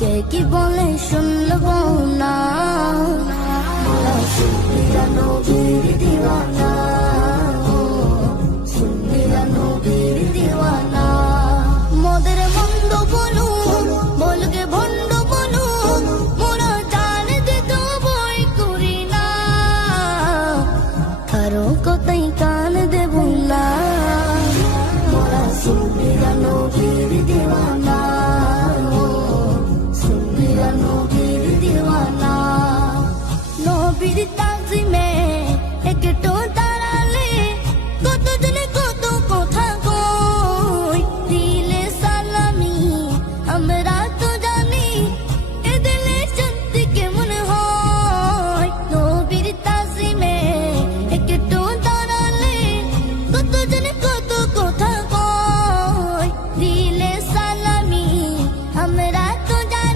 কে কি বলে শুনবো না, মোরা সুন্নিরা নবীর দিওয়ানা, সুন্নিরা নবীর দিওয়ানা। মোদের বন্ধ বলুন, বলকে ভণ্ড বলুন, মোরা জান দিতে বই করি না, কারো কথাই কান দেব না। মোরা সুন্নিরা নবীর দিওয়ানা, সুন্নিরা নবীর দিওয়ানা। নবীর তাজিমে একটু দাঁড়ালে কতজনে কত কথা কই, দিলে সালামি আমরা তো জানি, এ দিলে শান্তি কেমন হয়। নবীর তাজিমে একটু দাঁড়ালে কতজনে কত কথা কই, দিলে সালামি আমরা তো জানি,